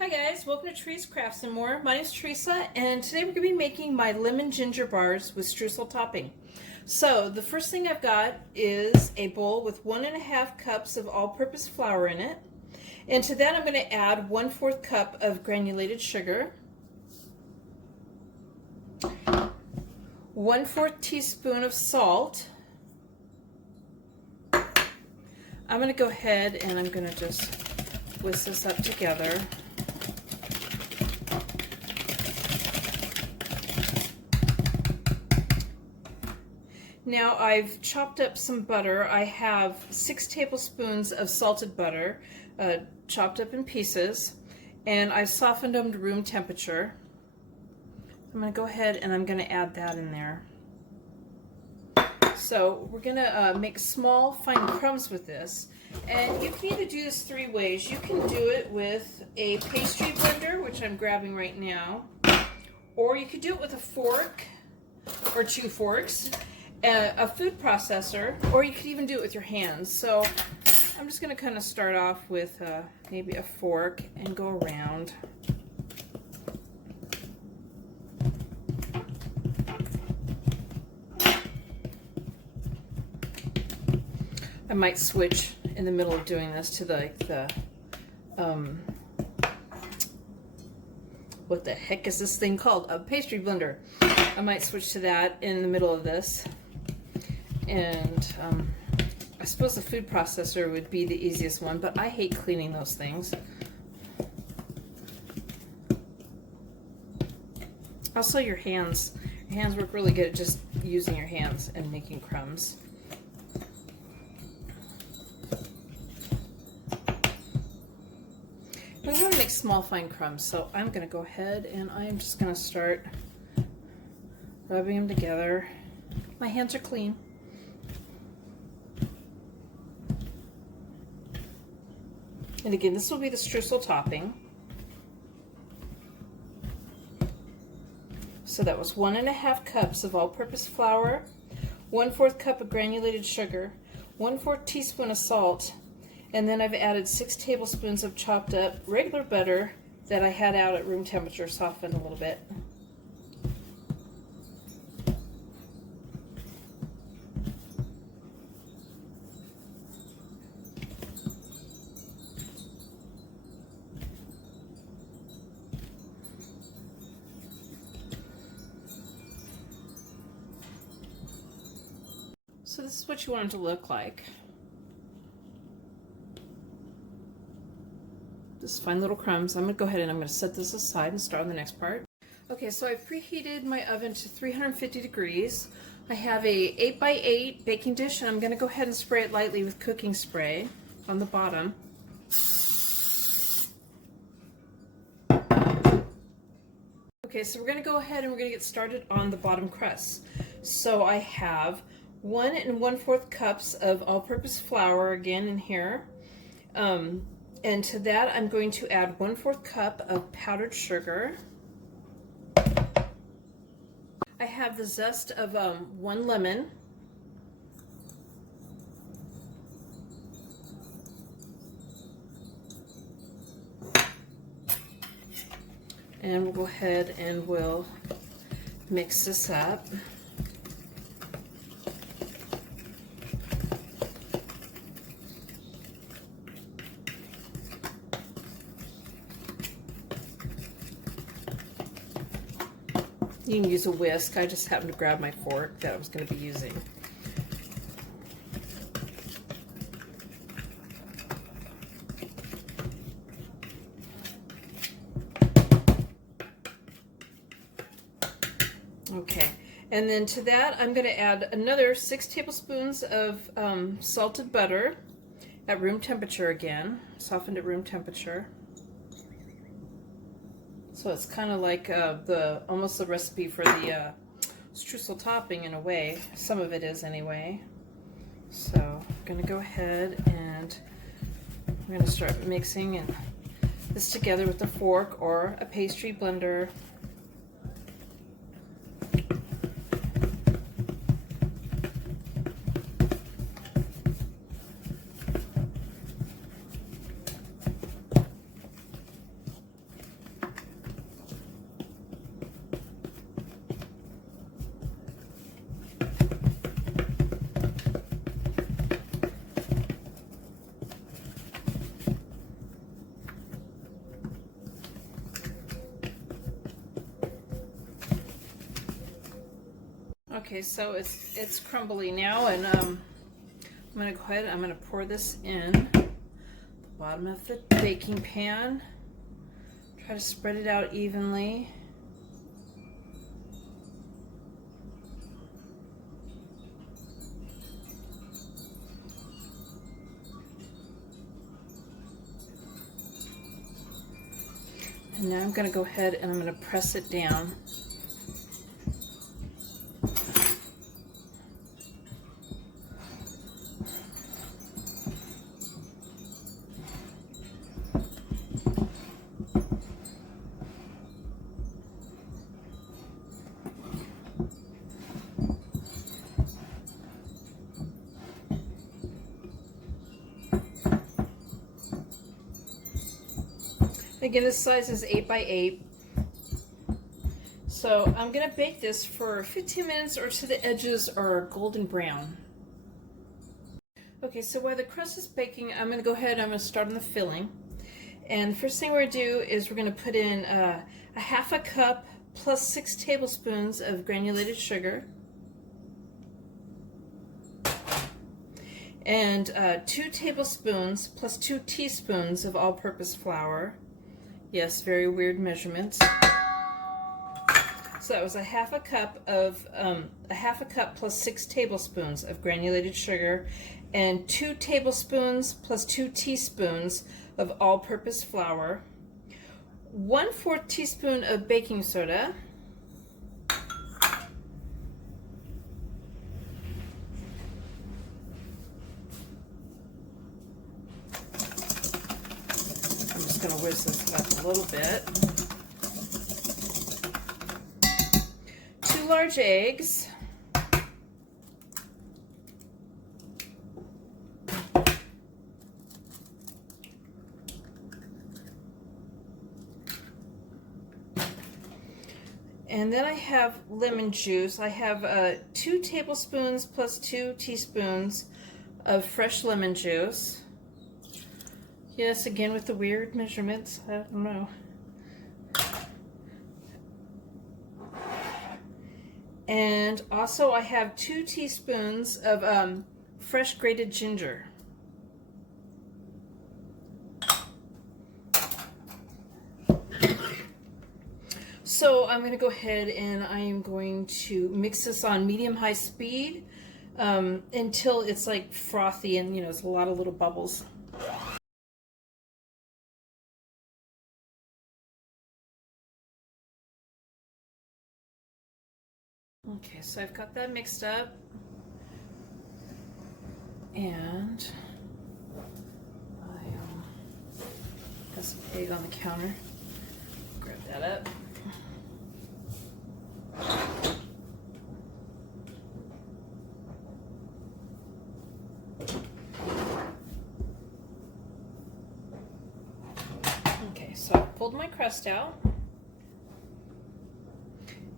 Hi guys, welcome to Trees Crafts and More. My name is Teresa, and today we're going to be making my lemon ginger bars with streusel topping. So the first thing I've got is a bowl with 1.5 cups of all-purpose flour in it, and to that I'm going to add 1/4 cup of granulated sugar, 1/4 teaspoon of salt. I'm going to go ahead and I'm going to just whisk this up together. Now I've chopped up some butter. I have 6 tablespoons of salted butter, chopped up in pieces, and I softened them to room temperature. I'm going to go ahead and I'm going to add that in there. So we're going to make small fine crumbs with this, and you can either do this 3 ways. You can do it with a pastry blender, which I'm grabbing right now, or you could do it with a fork or 2 forks, a food processor, or you could even do it with your hands. So I'm just going to kind of start off with maybe a fork and go around. I might switch in the middle of doing this to the what the heck is this thing called? A pastry blender. I might switch to that in the middle of this. And I suppose the food processor would be the easiest one, but I hate cleaning those things. Also, your hands work really good at just using your hands and making crumbs. We want to make small fine crumbs, so I'm going to go ahead and I'm just going to start rubbing them together. My hands are clean. And again, this will be the streusel topping. So that was 1.5 cups of all-purpose flour, 1/4 cup of granulated sugar, 1/4 teaspoon of salt, and then I've added 6 tablespoons of chopped up regular butter that I had out at room temperature, softened a little bit. So this is what you want it to look like. Just fine little crumbs. I'm going to go ahead and I'm going to set this aside and start on the next part. Okay, so I've preheated my oven to 350 degrees. I have a 8x8 baking dish, and I'm going to go ahead and spray it lightly with cooking spray on the bottom. Okay, so we're going to go ahead and we're going to get started on the bottom crust. So I have 1 1/4 cups of all-purpose flour again in here. And to that I'm going to add 1/4 cup of powdered sugar. I have the zest of 1 lemon. And we'll go ahead and we'll mix this up. You can use a whisk. I just happened to grab my fork that I was going to be using. Okay, and then to that I'm going to add another 6 tablespoons of salted butter at room temperature again, softened at room temperature. So it's kind of like almost the recipe for the streusel topping in a way. Some of it is anyway. So I'm going to go ahead and I'm going to start mixing this together with a fork or a pastry blender. Okay, so it's crumbly now, and I'm gonna go ahead. I'm gonna pour this in the bottom of the baking pan. Try to spread it out evenly. And now I'm going to go ahead and I'm going to press it down. Again, this size is 8 by 8. So I'm going to bake this for 15 minutes or till the edges are golden brown. Okay, so while the crust is baking, I'm going to go ahead and I'm going to start on the filling. And the first thing we're going to do is we're going to put in a half a cup plus 6 tablespoons of granulated sugar. And 2 tablespoons plus 2 teaspoons of all-purpose flour. Yes, very weird measurements. So that was a half a cup plus 6 tablespoons of granulated sugar, and 2 tablespoons plus 2 teaspoons of all-purpose flour, 1/4 teaspoon of baking soda, I'm just going to whisk this up a little bit. 2 large eggs. And then I have lemon juice. I have 2 tablespoons plus 2 teaspoons of fresh lemon juice. Yes, again with the weird measurements. I don't know. And also I have 2 teaspoons of fresh grated ginger. So I'm going to go ahead and I am going to mix this on medium-high speed until it's like frothy and, you know, it's a lot of little bubbles. Okay, so I've got that mixed up, and I got some egg on the counter. Grab that up. Okay, so I pulled my crust out,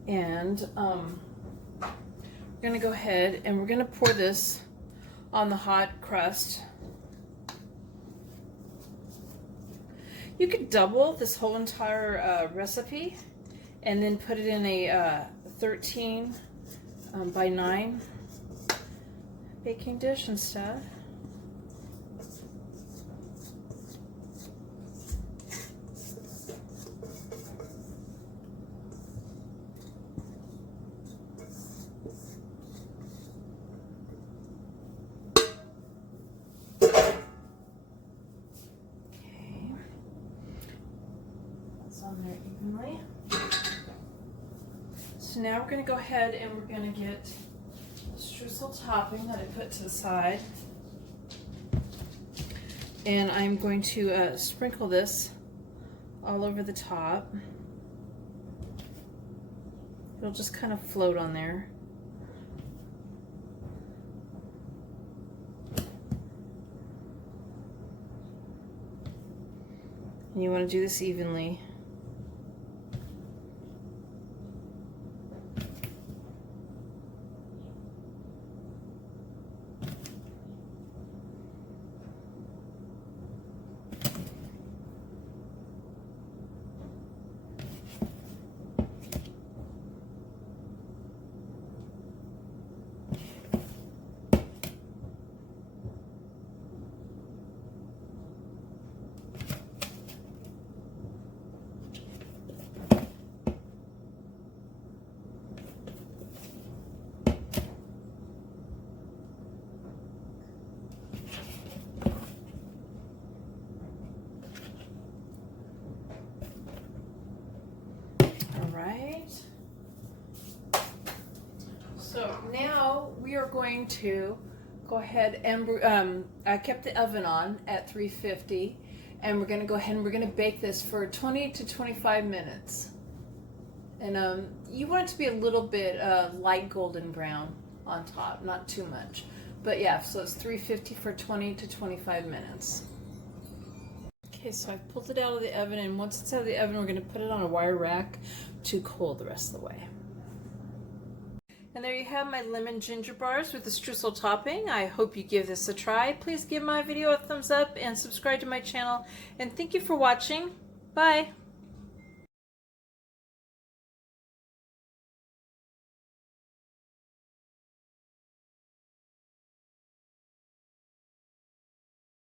and we're going to go ahead and we're going to pour this on the hot crust. You could double this whole entire recipe and then put it in a 13 by 9 baking dish instead. On there evenly. So now we're going to go ahead and we're going to get the streusel topping that I put to the side, and I'm going to sprinkle this all over the top. It'll just kind of float on there. And you want to do this evenly. we're going to go ahead and I kept the oven on at 350, and we're going to go ahead and we're going to bake this for 20 to 25 minutes. And you want it to be a little bit light golden brown on top, not too much. But yeah, so it's 350 for 20 to 25 minutes. Okay, so I've pulled it out of the oven, and once it's out of the oven, we're going to put it on a wire rack to cool the rest of the way. And there you have my lemon ginger bars with the streusel topping. I hope you give this a try. Please give my video a thumbs up and subscribe to my channel. And thank you for watching. Bye.